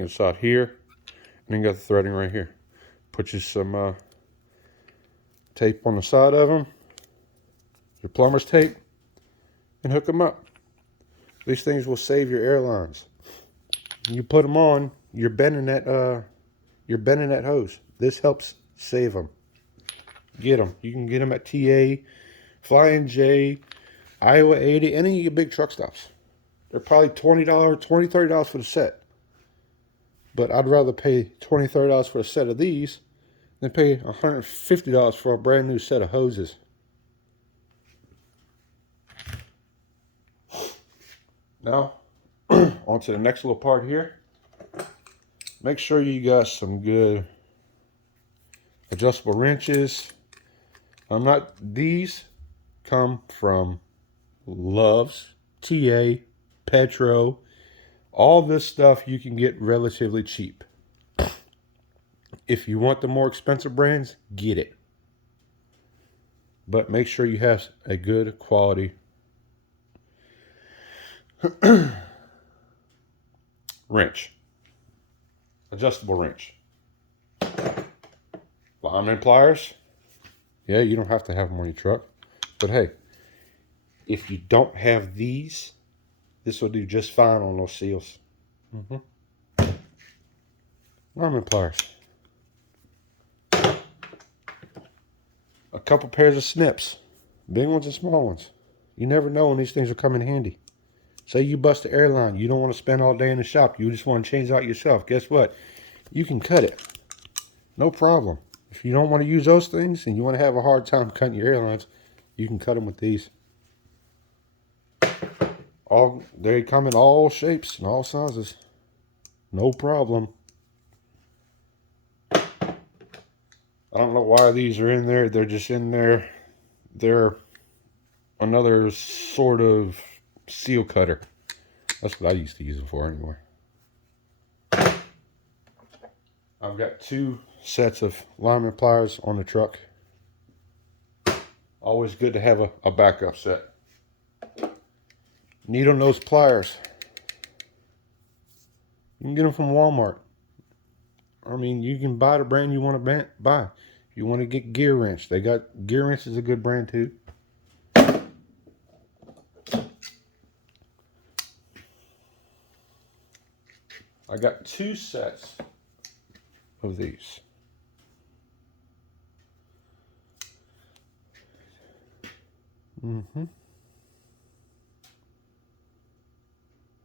inside here, and then you got the threading right here. Put you some tape on the side of them, your plumber's tape, and hook them up. These things will save your airlines. You put them on, you're bending that hose. This helps save them. Get them. You can get them at TA, Flying J, Iowa 80, any of your big truck stops. They're probably $20, $20, $30 for the set. But I'd rather pay $20, $30 for a set of these than pay $150 for a brand new set of hoses. Now, on to the next little part here. Make sure you got some good adjustable wrenches. These come from Love's, TA, Petro. All this stuff you can get relatively cheap. If you want the more expensive brands, get it. But make sure you have a good quality wrench. Adjustable wrench. Lineman pliers. Yeah, you don't have to have them on your truck. But hey, if you don't have these, this will do just fine on those seals. Lineman pliers. A couple pairs of snips. Big ones and small ones. You never know when these things will come in handy. Say you bust the airline. You don't want to spend all day in the shop. You just want to change out yourself. Guess what? You can cut it. No problem. If you don't want to use those things and you want to have a hard time cutting your airlines, you can cut them with these. They come in all shapes and all sizes. No problem. I don't know why these are in there. They're just in there. They're another sort of seal cutter. That's what I used to use them for anyway. I've got 2 sets of lineman pliers on the truck. Always good to have a backup set. Needle nose pliers. You can get them from Walmart. I mean, you can buy the brand you want to buy. If you want to get Gear Wrench, they got Gear Wrench is a good brand too. I got 2 sets of these.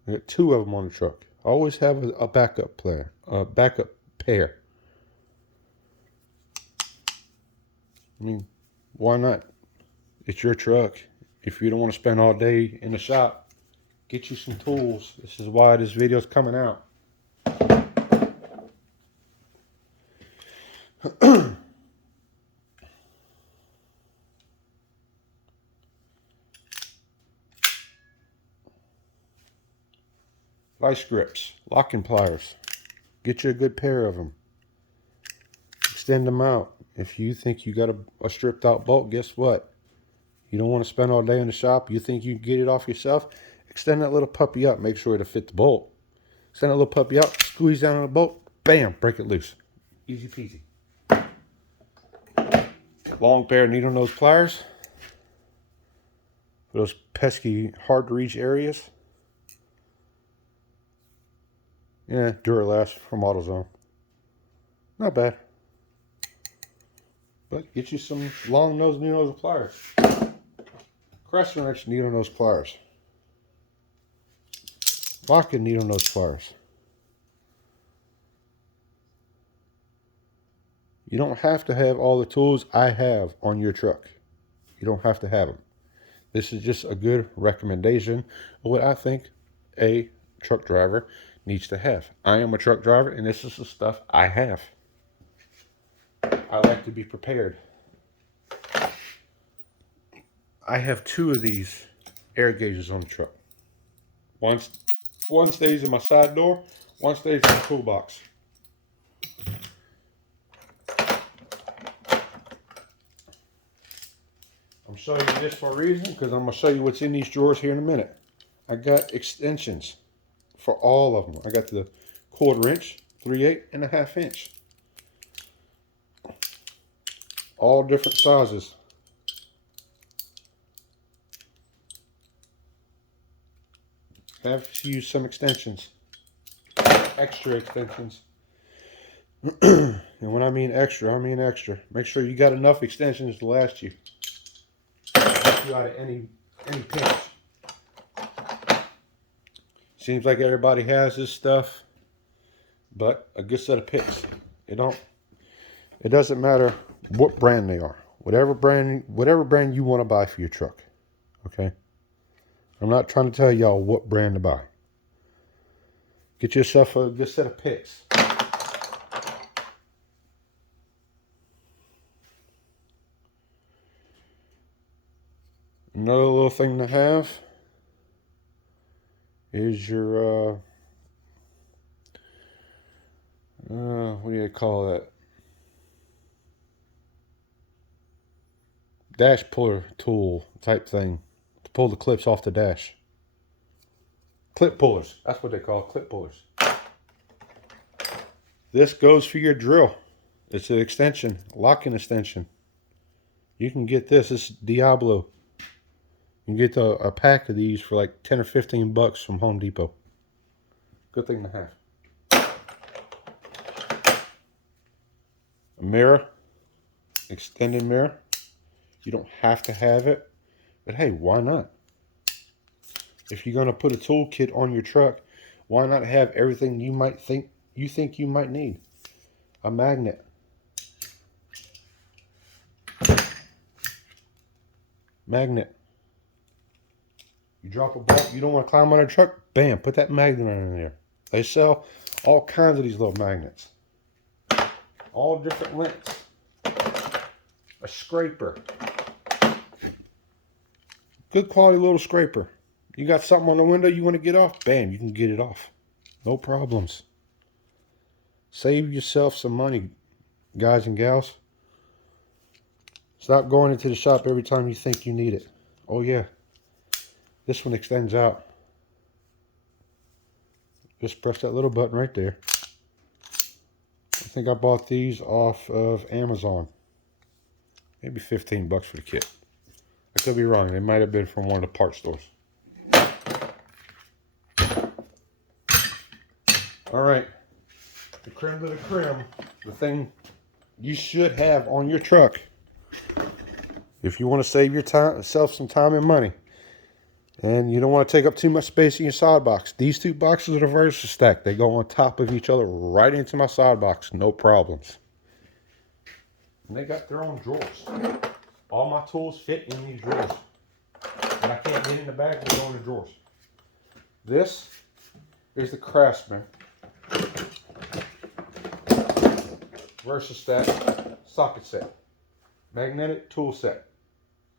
I got 2 of them on the truck. Always have a backup pair. I mean, why not? It's your truck. If you don't want to spend all day in the shop, get you some tools. This is why this video is coming out. Vice grips, locking pliers. Get you a good pair of them. Extend them out. If you think you got a stripped out bolt, guess what? You don't want to spend all day in the shop. You think you can get it off yourself? Extend that little puppy up. Make sure to fit the bolt. Extend that little puppy out. Squeeze down on the bolt. Bam! Break it loose. Easy peasy. Long pair of needle nose pliers. For those pesky, hard to reach areas. Yeah, Duralast from AutoZone. Not bad. But get you some long nose needle nose pliers. Crescent wrench needle nose pliers. Locking needle nose pliers. You don't have to have all the tools I have on your truck. You don't have to have them. This is just a good recommendation of what I think a truck driver needs to have. I am a truck driver, and this is the stuff I have. I like to be prepared. I have 2 of these air gauges on the truck. One stays in my side door, one stays in the toolbox. I'm showing you this for a reason, because I'm going to show you what's in these drawers here in a minute. I got extensions for all of them. I got the 1/4 inch, 3/8, and 1/2 inch. All different sizes. Have to use some extensions, extra extensions. And when I mean extra, I mean extra. Make sure you got enough extensions to last you. Help you out of any pinch. Seems like everybody has this stuff, but a good set of picks. It doesn't matter what brand they are. Whatever brand you want to buy for your truck. Okay? I'm not trying to tell y'all what brand to buy. Get yourself a good set of picks. Another little thing to have is your what do you call that? Dash puller tool type thing to pull the clips off the dash. Clip pullers. That's what they call clip pullers. This goes for your drill. It's an extension, locking extension. You can get this. It's Diablo. You can get a pack of these for like 10 or 15 bucks from Home Depot. Good thing to have. A mirror. Extended mirror. You don't have to have it, but hey, why not? If you're going to put a toolkit on your truck, why not have everything you think you might need? A magnet. Magnet. You drop a bolt, you don't want to climb on a truck, bam, put that magnet in there. They sell all kinds of these little magnets. All different lengths. A scraper. Good quality little scraper. You got something on the window you want to get off, bam, you can get it off. No problems. Save yourself some money, guys and gals. Stop going into the shop every time you think you need it. Oh yeah, this one extends out. Just press that little button right there. I think I bought these off of Amazon. Maybe 15 bucks for the kit. I could be wrong. They might have been from one of the parts stores. All right. The creme de la creme. The thing you should have on your truck. If you want to save yourself some time and money. And you don't want to take up too much space in your side box. These two boxes are Versa stacked. They go on top of each other right into my side box. No problems. And they got their own drawers. All my tools fit in these drawers. And I can't get in the bag, they go in the drawers. This is the Craftsman Versa stack socket set. Magnetic tool set.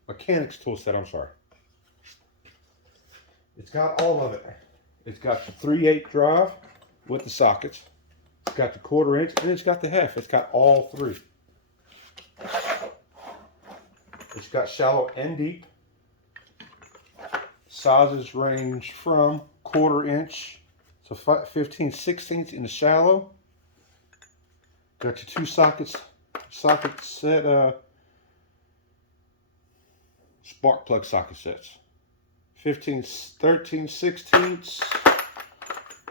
Mechanics tool set, I'm sorry. It's got all of it. It's got the 3/8 drive with the sockets. It's got the 1/4 inch and it's got the half. It's got all three. It's got shallow and deep. Sizes range from 1/4 inch to 15/16 in the shallow. Got your two socket set spark plug socket sets. 13/16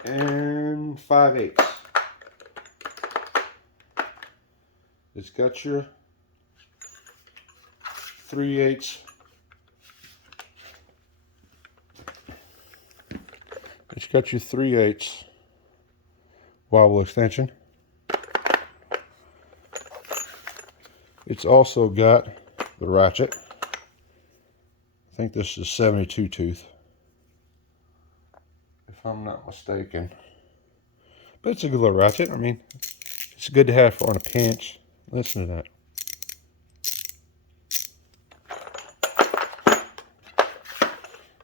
and 5/8. It's got your 3/8. It's got your 3/8 wobble extension. It's also got the ratchet. I think this is 72 tooth, if I'm not mistaken. But it's a good little ratchet. I mean, it's good to have on a pinch. Listen to that.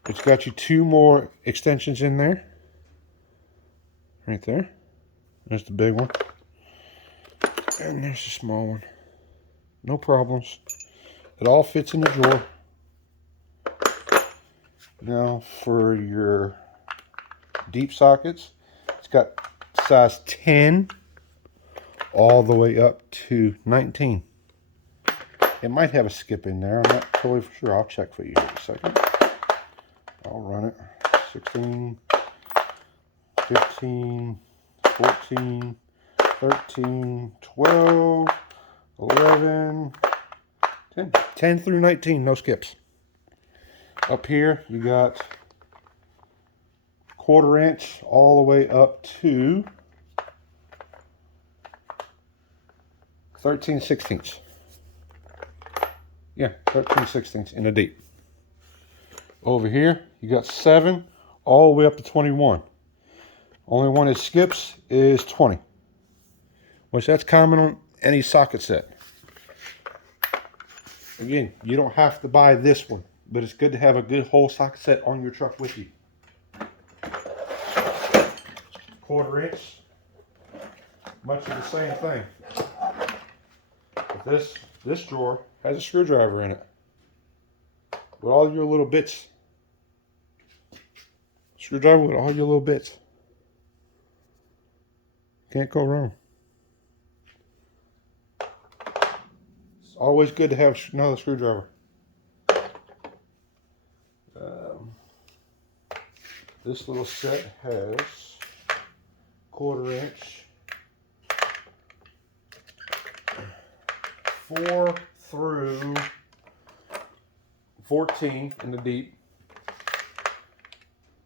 It's got you two more extensions in there. Right there. There's the big one. And there's the small one. No problems. It all fits in the drawer. Now for your deep sockets, it's got size 10 all the way up to 19. It might have a skip in there. I'm not totally for sure. I'll check for you here in a second. I'll run it. 16, 15, 14, 13, 12, 11, 10. 10 through 19, no skips. Up here, you got 1/4 inch all the way up to 13/16. Yeah, 13/16 in the deep. Over here, you got 7 all the way up to 21. Only one that skips is 20, which that's common on any socket set. Again, you don't have to buy this one, but it's good to have a good whole socket set on your truck with you. 1/4 inch, much of the same thing. But this drawer has a screwdriver in it with all your little bits. Screwdriver with all your little bits. Can't go wrong. It's always good to have another screwdriver. This little set has 1/4 inch, 4 through 14 in the deep,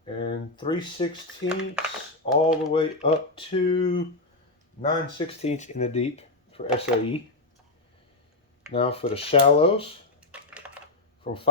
and 3/16 all the way up to 9/16 in the deep for SAE. Now for the shallows, from 5